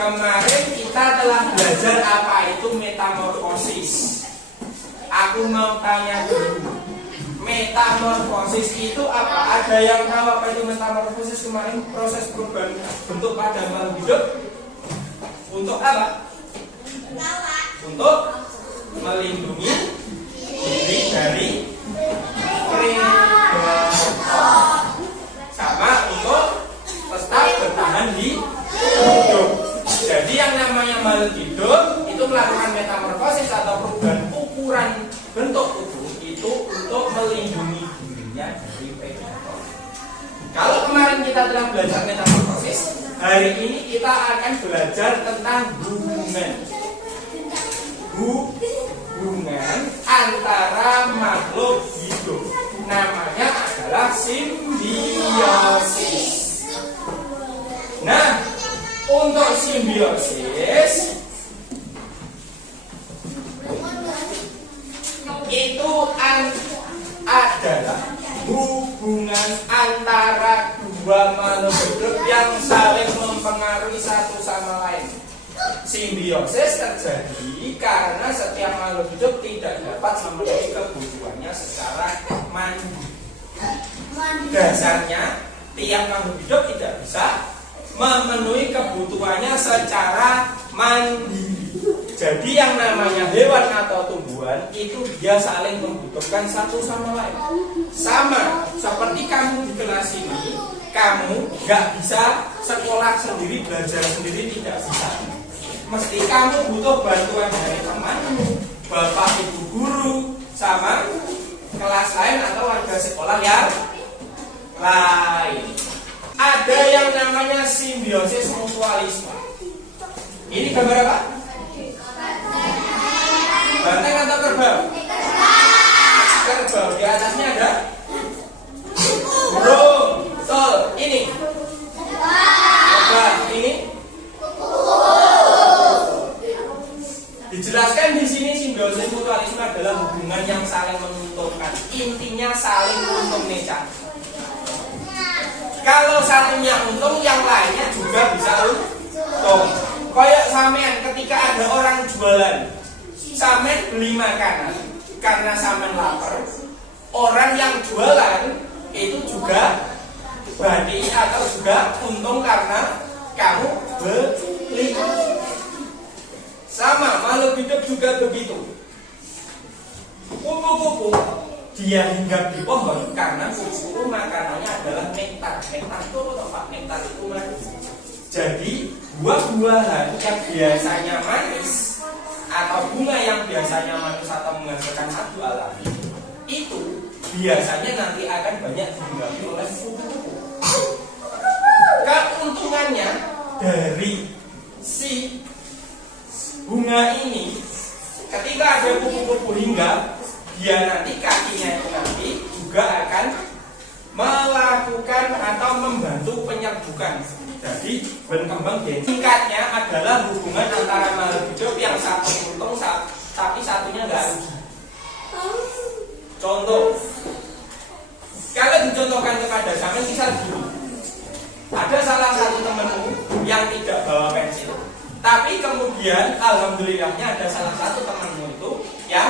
kemarin kita telah belajar apa itu metamorfosis. Aku mau tanya dulu, metamorfosis itu apa? Ada yang tahu apa itu metamorfosis kemarin? Proses perubahan bentuk pada makhluk hidup. Untuk apa? Untuk melindungi diri dari predator, sama untuk tetap bertahan hidup. Jadi yang namanya makhluk hidup itu melakukan metamorfosis atau perubahan ukuran bentuk tubuh itu untuk melindungi dirinya dari predator. Kalau kemarin kita telah belajar metamorfosis, hari ini kita akan belajar tentang hubungan antara makhluk hidup. Namanya adalah simbiosis. Nah, untuk simbiosis itu adalah hubungan antara dua makhluk hidup yang saling mempengaruhi satu sama lain. Simbiosis terjadi karena setiap makhluk hidup tidak dapat memenuhi kebutuhannya secara mandiri. Dasarnya, tiap makhluk hidup tidak bisa memenuhi kebutuhannya secara mandiri. Jadi yang namanya hewan atau tumbuhan itu dia saling membutuhkan satu sama lain. Sama seperti kamu di kelas ini, kamu gak bisa sekolah sendiri, belajar sendiri, tidak bisa. Mesti kamu butuh bantuan dari temanmu, bapak ibu guru, sama kelas lain atau warga sekolah yang lain. Ada yang namanya simbiosis mutualisme. Ini gambar apa? Banteng atau kerbau? Kerbau. Di atasnya ada burung. Betul. Ini kerbau. Ini dijelaskan di sini simbiosis mutualisme adalah hubungan yang saling menguntungkan. Intinya saling untung nih, Cak. Kalau satunya untung, yang lainnya juga bisa untung. Kayak sampean ketika ada orang jualan, sampean beli makanan karena sampean lapar. Orang yang jualan itu juga badi atau juga untung karena kamu beli. Sama makhluk hidup juga begitu. Kupu-kupu dia hinggap di pohon karena kupu-kupu makanannya adalah nektar. Nektar itu apa? Nektar itu manis. Jadi buah-buahan yang biasanya manis atau bunga yang biasanya manis atau menghasilkan madu alami itu biasanya nanti akan banyak dihinggapi oleh kupu-kupu. Keuntungannya dari si bunga ini, ketika ada kupu-kupu hinggap, dia nanti kakinya itu nanti juga akan melakukan atau membantu penyerbukan. Jadi berkembang biak. Singkatnya adalah hubungan antara makhluk hidup yang satu untung tapi satunya nggak rugi. Contoh, kalau dicontohkan kepada sampean misal dulu, ada salah satu temanmu yang tidak bawa pensil, tapi kemudian alhamdulillahnya ada salah satu temanmu itu yang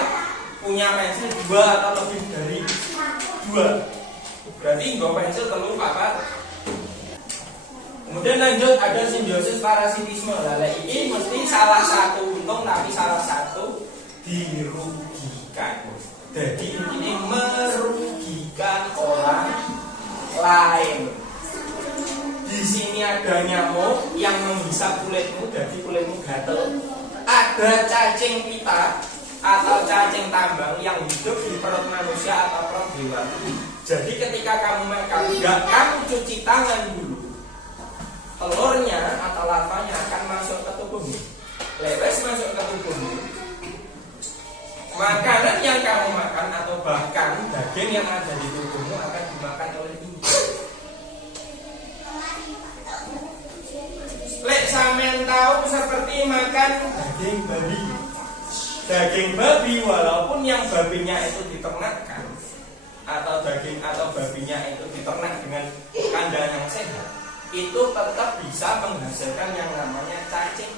punya pensil 2 atau lebih dari 2. Berarti bawa pensil telur papat. Kemudian lanjut ada simbiosis parasitisme. Lalu ini mesti salah satu untung tapi salah satu dirugikan. Jadi ini merugikan orang lain. Di sini ada nyamuk yang menghisap kulitmu, jadi kulitmu gatel. Ada cacing pita atau cacing tambang yang hidup di perut manusia atau perut hewan. Jadi ketika kamu makan, kamu cuci tangan dulu, telurnya atau larvanya akan masuk ke tubuhmu. Lewes masuk ke tubuhmu, makanan yang kamu makan atau bahkan daging yang ada di tubuhmu akan dimakan oleh ini. Lek sampean tahu seperti makan daging babi. Daging babi walaupun yang babinya itu diternakkan atau daging atau babinya itu diternak dengan kandang yang sehat, itu tetap bisa menghasilkan yang namanya cacing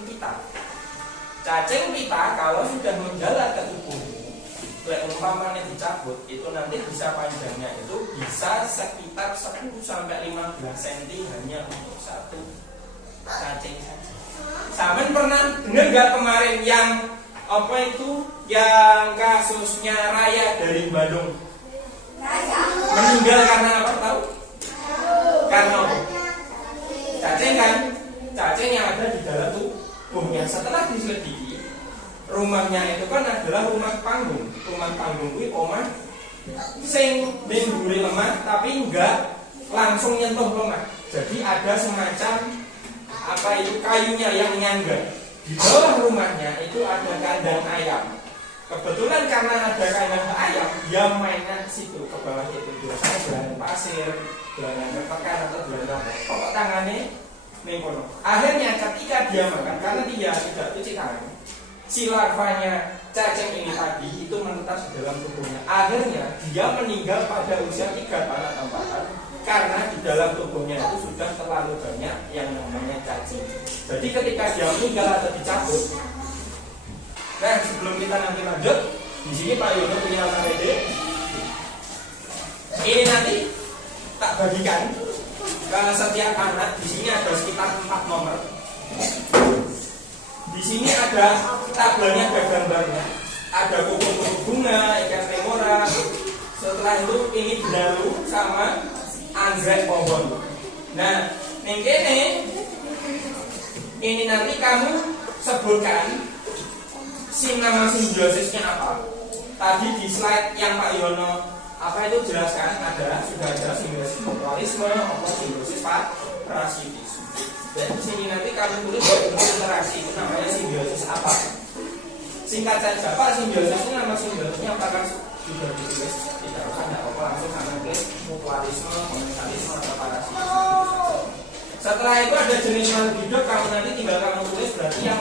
Cacing pita kalau sudah menjalar ke tubuhmu, umpamanya dicabut, itu nanti bisa panjangnya itu bisa sekitar 10 sampai 15 cm hanya untuk satu cacing saja. Samen pernah dengar nggak kemarin yang apa itu yang kasusnya Raya dari Bandung meninggal karena apa tahu? Karena apa? Cacing kan? Cacing yang ada di dalam tubuhnya. Setelah diselidiki, rumahnya itu kan adalah rumah panggung. Rumah panggung itu omah sing duri lemah tapi enggak langsung nyentuh lemah. Jadi ada semacam apa itu kayunya yang nyangga. Di bawah rumahnya itu ada kandang ayam. Kebetulan karena ada kandang ayam, dia mainnya ke situ, ke bawah itu. Biasanya belahan pasir, belahan ketekan atau belahan apa. Pokok tangannya mengkono. Akhirnya ketika dia makan, karena dia tidak cuci tangan, si larvanya cacing ini tadi itu menetas di dalam tubuhnya. Akhirnya dia meninggal pada usia 3 tahun atau 4 tahun karena di dalam tubuhnya itu sudah terlalu banyak yang namanya cacing. Jadi ketika dia meninggal atau dicabut, nah sebelum kita nanti lanjut, di sini Pak Yono punya ide. Ini nanti tak bagikan ke setiap anak. Di sini ada sekitar 4 nomor. Di sini ada tabelnya, ada gambarnya. Ada kupu-kupu bunga, ikan remora. Setelah itu ini benalu sama anggrek pohon. Nah, ini nanti kamu sebutkan nama simbiosisnya apa. Tadi di slide yang Pak Yono apa itu jelaskan sudah ada simbiosis mutualisme maupun simbiosis parasitis. Dan di sini nanti kamu tulis interaksi itu namanya simbiosis apa. Singkat saja Pak, simbiosisnya nama simbiosisnya apakah sudah ditulis? Tidak usah, tidak apa-apa, langsung kamu tulis mutualisme, komensalisme atau parasitis. Setelah itu ada jenis makhluk hidup, kamu nanti tinggal kamu tulis berarti yang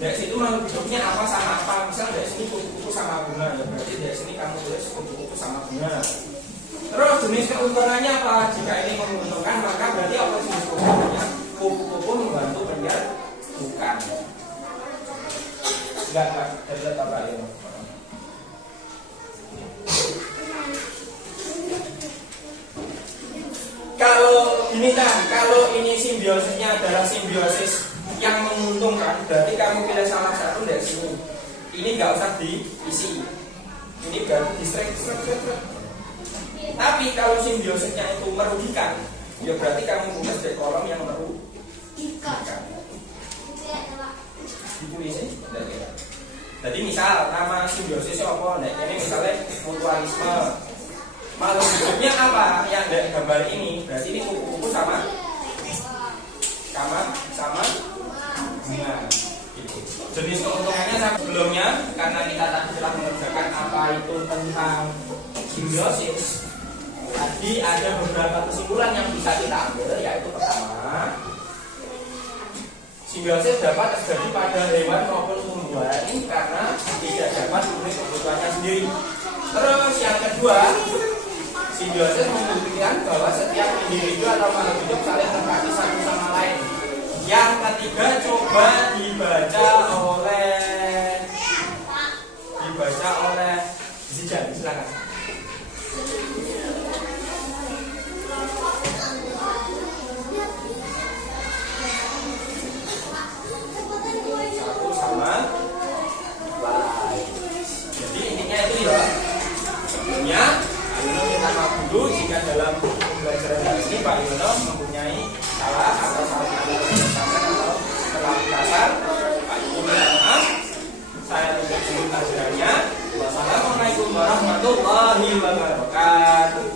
dari situ makhluk hidupnya apa sama apa. Misal dari sini kupu-kupu sama bunga, ya berarti dari sini kamu tulis kupu-kupu sama bunga. Terus jenis keuntungannya apa? Jika ini menguntungkan maka berarti apa jenis keuntungannya? Kupu-kupu membantu penyerbukan. Enggak, dari letak lain. Kalau ini simbiosisnya adalah simbiosis yang menguntungkan, berarti kamu pilih salah satu dari sini. Ini nggak usah diisi. Ini baru di-strike. Tapi kalau simbiosisnya itu merugikan, ya berarti kamu tulis di kolom yang merugikan. Ditulis ya. Jadi misal nama simbiosisnya apa? Nah, ini misalnya mutualisme. Makhluk hidupnya apa? Yang dari gambar ini berarti ini kupu-kupu sama bunga. Gitu. Jenis keuntungannya sebelumnya karena kita tadi telah mengerjakan apa itu tentang simbiosis. Tadi ada beberapa kesimpulan yang bisa kita ambil, yaitu pertama, simbiosis dapat terjadi pada hewan maupun tumbuhan karena tidak dapat memenuhi kebutuhannya sendiri. Terus yang kedua, simbiosis membuktikan bahwa setiap individu atau makhluk hidup saling terkait satu sama lain. Yang ketiga, coba dibaca oleh Zijan, silakan. Satu sama lain. Jadi intinya itu ya. Sebelumnya Yono minta maaf dulu jika dalam pembelajaran hari ini Pak Yono mempunyai salah atau atau terlalu kasar. Pak Yono minta maaf. Saya tutup dulu pelajarannya. Wassalamualaikum warahmatullahi wabarakatuh.